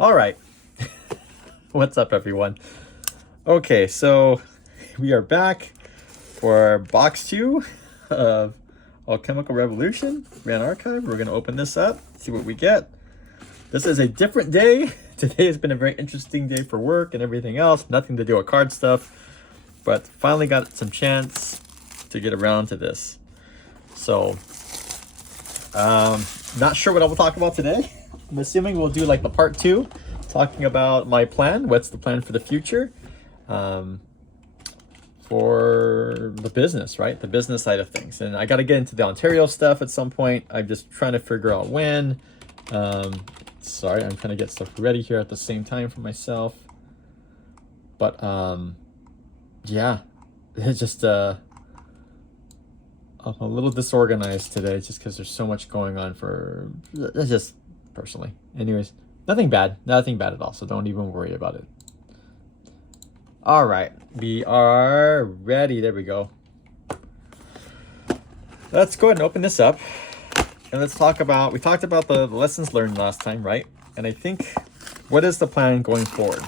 All right. What's up, everyone? Okay, so we are back for box 2 of Alchemical Revolution Grand Archive. We're going to open this up, see what we get. This is a different day. Today has been a very interesting day for work and everything else. Nothing to do with card stuff, but finally got some chance to get around to this. So, not sure what I will talk about today. I'm assuming we'll do like the part 2, talking about my plan. What's the plan for the future? For the business, right? The business side of things. And I got to get into the Ontario stuff at some point. I'm just trying to figure out when. Sorry, I'm trying to get stuff ready here at the same time for myself. But yeah, it's just I'm a little disorganized today just because there's so much going on for just personally. Anyways, nothing bad at all. So don't even worry about it. All right, we are ready. There we go. Let's go ahead and open this up. And let's talk about, we talked about the lessons learned last time, right? And I think, what is the plan going forward?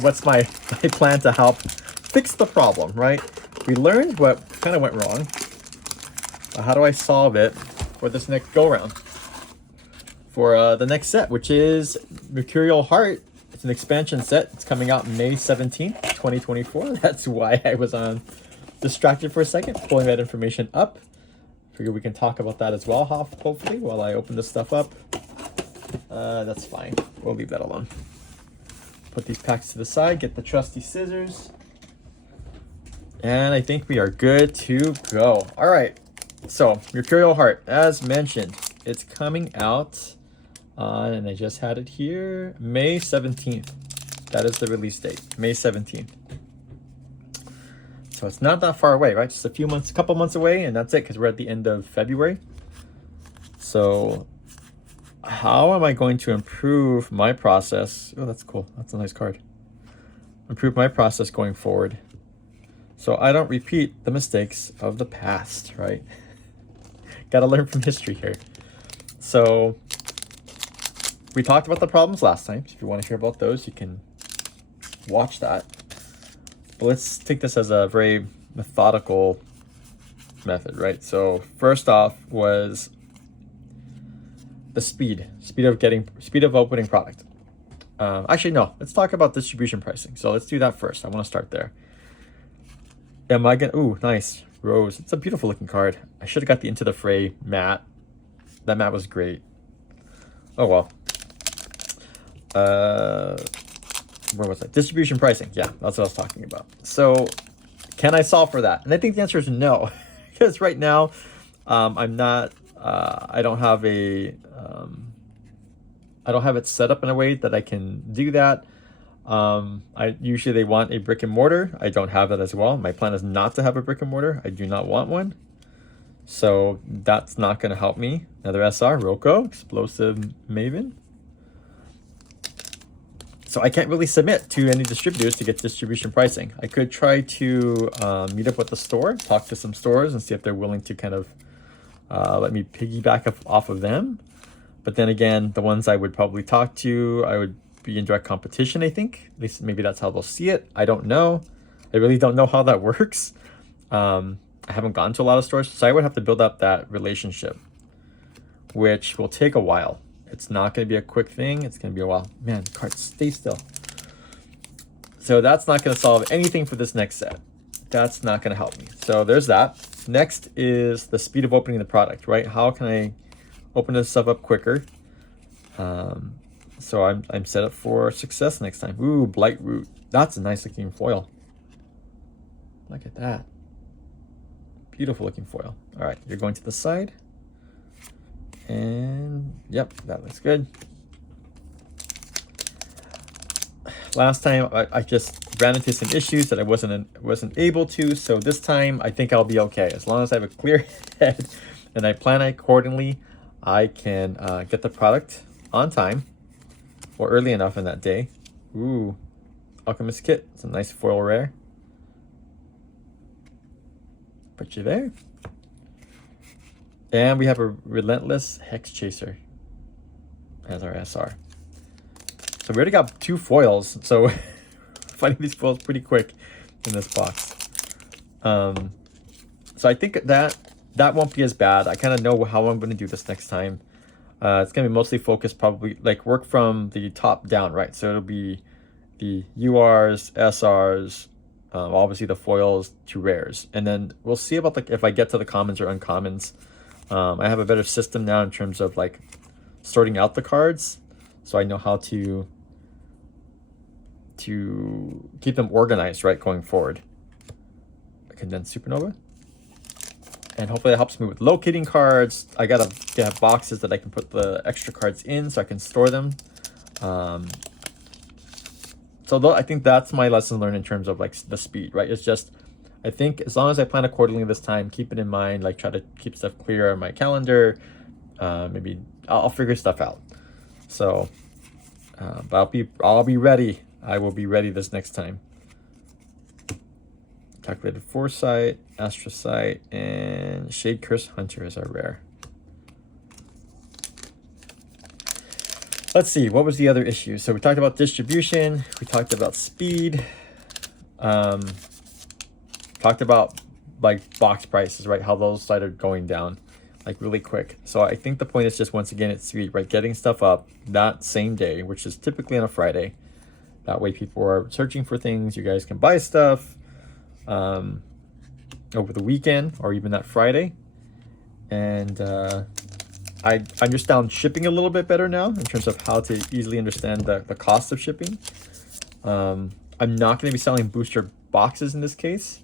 What's my plan to help fix the problem, right? We learned what kind of went wrong. How do I solve it for this next go-round? For the next set, which is Mercurial Heart. It's an expansion set. It's coming out May 17th, 2024. That's why I was distracted for a second, pulling that information up. Figure we can talk about that as well, hopefully, while I open this stuff up. That's fine. We'll leave that alone. Put these packs to the side, get the trusty scissors. And I think we are good to go. All right. So, Mercurial Heart, as mentioned, it's coming out on, and I just had it here, May 17th. That is the release date, May 17th. So it's not that far away, right? Just a couple months away, and that's it, because we're at the end of February. So how am I going to improve my process? Oh, that's cool. That's a nice card. Improve my process going forward, so I don't repeat the mistakes of the past, right? Got to learn from history here. So we talked about the problems last time. So if you want to hear about those, you can watch that. But let's take this as a very methodical method, right? So first off was the speed of opening product. Actually, no, let's talk about distribution pricing. So let's do that first. I want to start there. Am I gonna, ooh, nice, Rose. It's a beautiful looking card. I should have got the Into the Fray mat. That mat was great. Oh well. Where was that? Distribution pricing. Yeah, that's what I was talking about. So can I solve for that? And I think the answer is no, because right now I'm not, I don't have a, I don't have it set up in a way that I can do that. Usually they want a brick and mortar. I don't have that as well. My plan is not to have a brick and mortar. I do not want one. So that's not going to help me. Another SR, Roko, Explosive Maven. So I can't really submit to any distributors to get distribution pricing. I could try to meet up with the store, talk to some stores and see if they're willing to kind of let me piggyback off of them. But then again, the ones I would probably talk to, I would be in direct competition, I think. At least maybe that's how they'll see it. I don't know. I really don't know how that works. I haven't gone to a lot of stores, so I would have to build up that relationship, which will take a while. It's not going to be a quick thing. It's going to be a while. Man, cards, stay still. So that's not going to solve anything for this next set. That's not going to help me. So there's that. Next is the speed of opening the product, right? How can I open this stuff up quicker? So I'm set up for success next time. Ooh, Blight Root. That's a nice looking foil. Look at that. Beautiful looking foil. All right, you're going to the side. And yep, that looks good. Last time I just ran into some issues that I wasn't able to. So this time I think I'll be okay. As long as I have a clear head and I plan accordingly, I can get the product on time or early enough in that day. Ooh, Alchemist Kit. It's a nice foil rare. Put you there. And we have a Relentless Hex Chaser. as our SR. So we already got 2 foils, so finding these foils pretty quick in this box. So I think that won't be as bad. I kind of know how I'm going to do this next time. It's going to be mostly focused, probably like work from the top down, right? So it'll be the URs, SRs, obviously the foils, 2 rares, and then we'll see about like if I get to the commons or uncommons. I have a better system now in terms of like sorting out the cards, so I know how to keep them organized, right, going forward. Condensed supernova, and hopefully that helps me with locating cards. I gotta have boxes that I can put the extra cards in so I can store them. So I think that's my lesson learned in terms of like the speed, right? It's just, I think as long as I plan accordingly this time, keep it in mind, like try to keep stuff clear on my calendar. Maybe I'll figure stuff out. So, but I'll be ready. I will be ready this next time. Calculated Foresight, Astrocyte, and Shade Curse Hunter is our rare. Let's see, what was the other issue? So we talked about distribution, we talked about speed, talked about like box prices, right? How those started going down like really quick. So I think the point is just, once again, it's speed, right? Getting stuff up that same day, which is typically on a Friday. That way people are searching for things. You guys can buy stuff over the weekend or even that Friday. And I understand shipping a little bit better now in terms of how to easily understand the cost of shipping. I'm not going to be selling booster boxes in this case.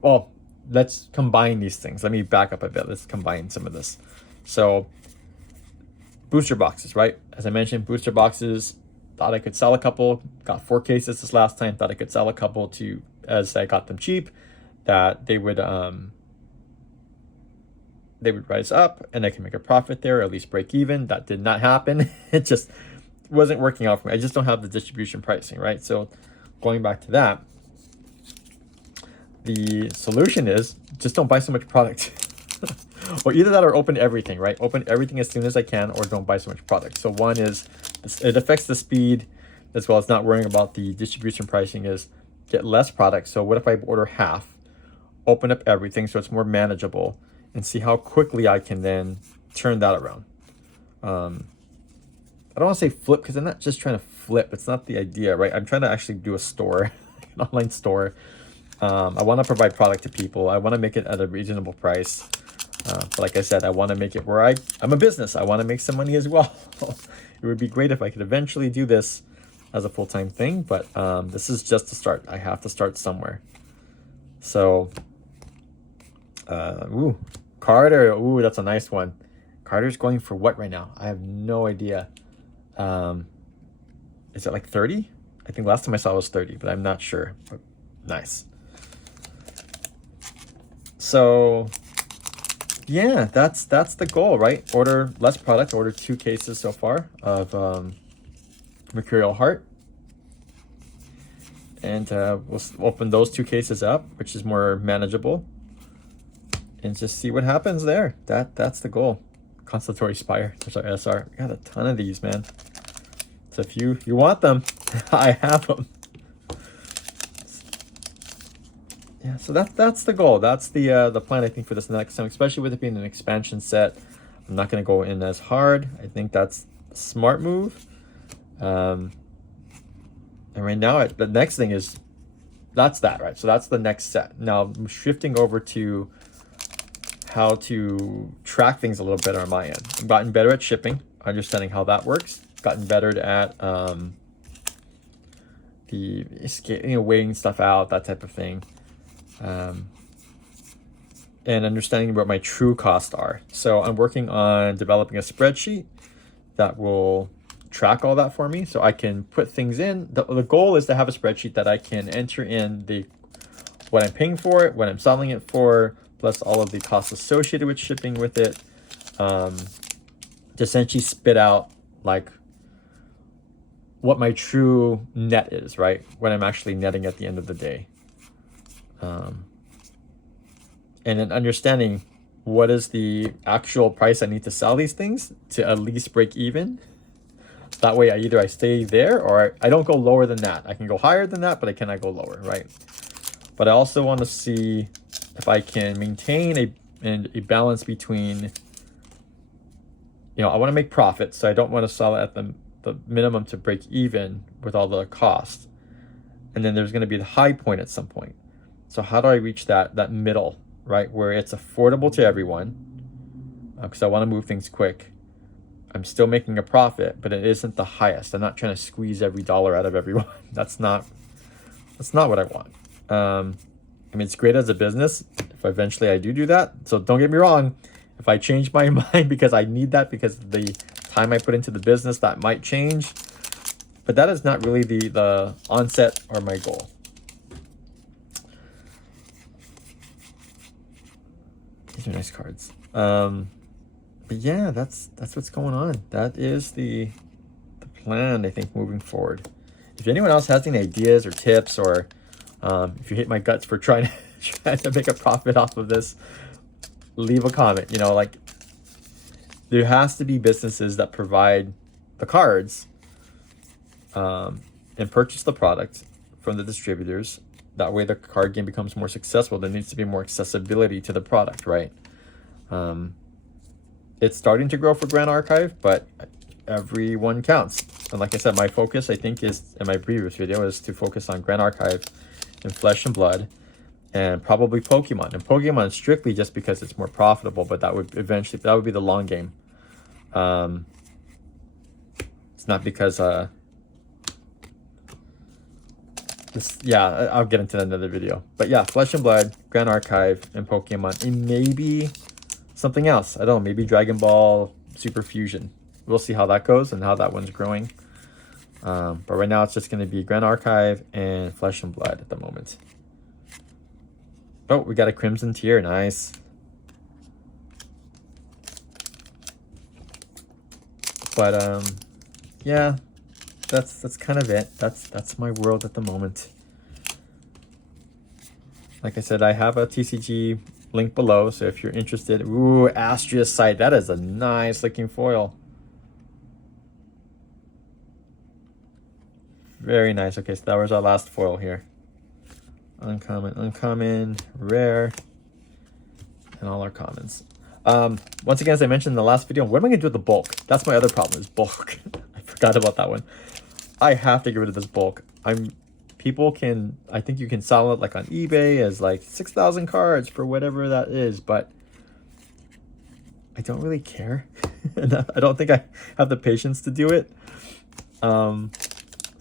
Well, let's combine these things. Let me back up a bit. Let's combine some of this. So booster boxes, right? As I mentioned, booster boxes, thought I could sell a couple, got 4 cases this last time, thought I could sell a couple to, as I got them cheap, that they would rise up and I can make a profit there, or at least break even. That did not happen. It just wasn't working out for me. I just don't have the distribution pricing, right? So going back to that, the solution is just don't buy so much product. Or either that or open everything, right? Open everything as soon as I can, or don't buy so much product. So one is, it affects the speed as well as not worrying about the distribution pricing, is get less product. So what if I order half, open up everything so it's more manageable, and see how quickly I can then turn that around. I don't want to say flip, because I'm not just trying to flip. It's not the idea, right? I'm trying to actually do a store, an online store. I want to provide product to people. I want to make it at a reasonable price. But like I said, I want to make it where I'm a business. I want to make some money as well. It would be great if I could eventually do this as a full-time thing, but this is just a start. I have to start somewhere. So, Carter, that's a nice one. Carter's going for what right now? I have no idea. Is it like 30? I think last time I saw it was 30, but I'm not sure. But nice. So yeah, that's the goal, right? Order less product, order 2 cases so far of Mercurial Heart. And we'll open those 2 cases up, which is more manageable, and just see what happens there. That's the goal. Constellatory Spire, there's our SR. We got a ton of these, man. So if you want them, I have them. Yeah, so that's the goal. That's the plan, I think, for this next time, especially with it being an expansion set. I'm not going to go in as hard. I think that's a smart move. And right now, the next thing is, that's that, right? So that's the next set. Now I'm shifting over to how to track things a little better on my end. I've gotten better at shipping, understanding how that works. Gotten better at weighing stuff out, that type of thing. And understanding what my true costs are. So I'm working on developing a spreadsheet that will track all that for me, so I can put things in. The goal is to have a spreadsheet that I can enter in what I'm paying for it, what I'm selling it for, plus all of the costs associated with shipping with it, to essentially spit out like what my true net is, right? What I'm actually netting at the end of the day. And then understanding what is the actual price I need to sell these things to at least break even. That way I stay there or I don't go lower than that. I can go higher than that, but I cannot go lower, right? But I also want to see if I can maintain a balance between, I want to make profit, so I don't want to sell it at the minimum to break even with all the costs. And then there's going to be the high point at some point. So how do I reach that middle, right, where it's affordable to everyone? Because I want to move things quick. I'm still making a profit, but it isn't the highest. I'm not trying to squeeze every dollar out of everyone. That's not what I want. I mean, it's great as a business if eventually I do that. So don't get me wrong. If I change my mind because I need that because of the time I put into the business, that might change. But that is not really the onset or my goal. These are nice cards. But yeah, that's what's going on. That is the plan, I think, moving forward. If anyone else has any ideas or tips, or if you hate my guts for trying to make a profit off of this, leave a comment. Like, there has to be businesses that provide the cards and purchase the product from the distributors. That way the card game becomes more successful. There needs to be more accessibility to the product, right? It's starting to grow for Grand Archive, but everyone counts. And like I said, my focus, I think, is in my previous video, is to focus on Grand Archive and Flesh and Blood, and probably Pokemon. And Pokemon strictly just because it's more profitable, but that would be the long game. It's not because I'll get into that in another video. But yeah, Flesh and Blood, Grand Archive, and Pokemon, and maybe something else. I don't know, maybe Dragon Ball Super Fusion. We'll see how that goes and how that one's growing. But right now it's just going to be Grand Archive and Flesh and Blood at the moment. Oh, we got a Crimson Tier. Nice. But yeah, that's kind of it. That's my world at the moment. Like I said, I have a TCG link below, so if you're interested. Ooh, Astrocyte. That is a nice looking foil. Very nice. Okay, so that was our last foil here. Uncommon, rare, and all our commons. Once again, as I mentioned in the last video, what am I going to do with the bulk? That's my other problem, is bulk. I forgot about that one. I have to get rid of this bulk. I think you can sell it like on eBay as like 6,000 cards for whatever that is, but I don't really care. I don't think I have the patience to do it. So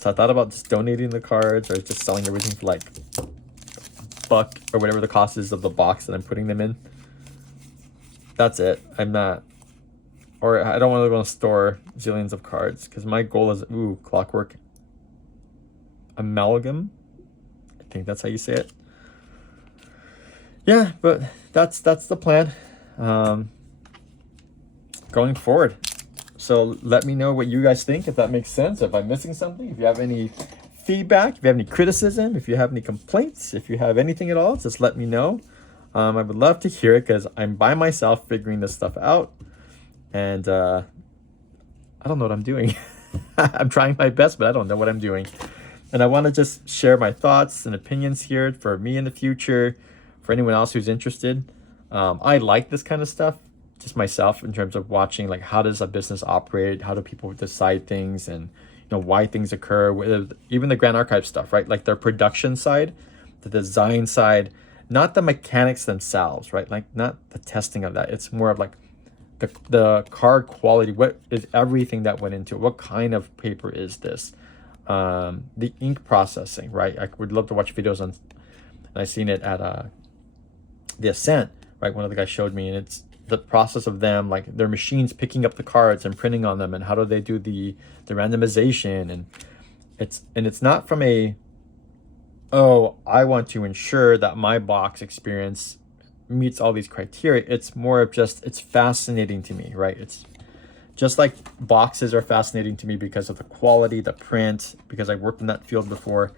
I thought about just donating the cards or just selling everything for like $1 or whatever the cost is of the box that I'm putting them in. That's it. I don't really want to store zillions of cards because my goal is, Clockwork Amalgam. I think that's how you say it. Yeah, but that's the plan going forward. So let me know what you guys think, if that makes sense, if I'm missing something, if you have any feedback, if you have any criticism, if you have any complaints, if you have anything at all, just let me know. I would love to hear it because I'm by myself figuring this stuff out. And I don't know what I'm doing. I'm trying my best, but I don't know what I'm doing. And I want to just share my thoughts and opinions here for me in the future, for anyone else who's interested. I like this kind of stuff, just myself, in terms of watching, like, how does a business operate? How do people decide things, and why things occur? Even the Grand Archive stuff, right? Like their production side, the design side, not the mechanics themselves, right? Like not the testing of that. It's more of like the card quality. What is everything that went into it? What kind of paper is this? The ink processing, right? I would love to watch videos on, and I seen it at the Ascent, right? One of the guys showed me, and it's the process of them, like their machines picking up the cards and printing on them, and how do they do the randomization, and it's not from a, oh, I want to ensure that my box experience meets all these criteria. It's more of just, it's fascinating to me, right? It's just like boxes are fascinating to me because of the quality, the print, because I worked in that field before,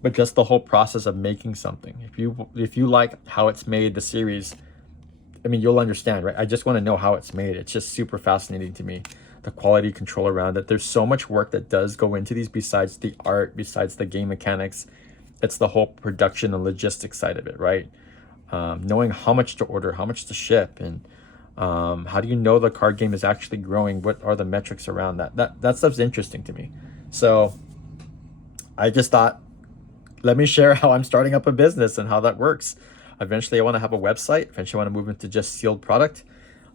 but just the whole process of making something. If you like how it's made, the series, I mean, you'll understand, right? I just want to know how it's made. It's just super fascinating to me, the quality control around it. There's so much work that does go into these besides the art, besides the game mechanics. It's the whole production and logistics side of it, right? Knowing how much to order, how much to ship, and how do you know the card game is actually growing? What are the metrics around that? That stuff's interesting to me. So I just thought, let me share how I'm starting up a business and how that works. Eventually, I want to have a website. Eventually, I want to move into just sealed product.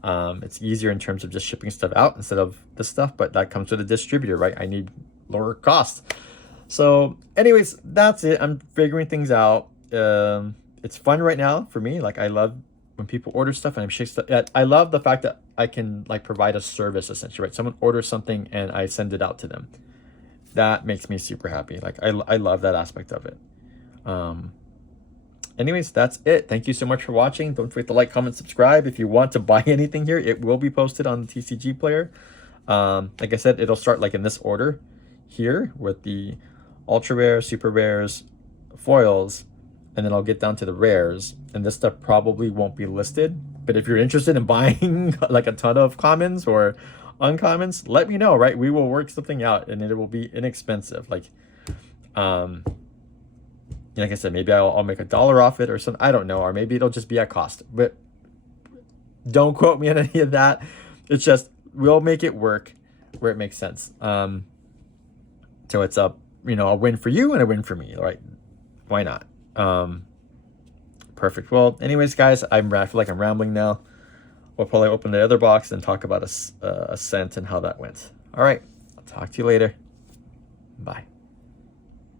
It's easier in terms of just shipping stuff out instead of this stuff, but that comes with a distributor, right? I need lower cost. So anyways, that's it. I'm figuring things out. It's fun right now for me. Like, I love when people order stuff and I'm ship stuff. I love the fact that I can like provide a service essentially, right? Someone orders something and I send it out to them. That makes me super happy. Like, I love that aspect of it. Anyways, that's it. Thank you so much for watching. Don't forget to like, comment, subscribe. If you want to buy anything here, it will be posted on the TCG player. Like I said, it'll start like in this order here with the ultra rares, super rares, foils, and then I'll get down to the rares. And this stuff probably won't be listed. But if you're interested in buying like a ton of commons or uncommons, let me know, right? We will work something out and it will be inexpensive. Like I said, maybe I'll make $1 off it or something. I don't know. Or maybe it'll just be at cost. But don't quote me on any of that. It's just, we'll make it work where it makes sense. So it's a win for you and a win for me, right? Why not? Perfect. Well, anyways, guys, I feel like I'm rambling now. We'll probably open the other box and talk about Ascent and how that went. All right. I'll talk to you later. Bye.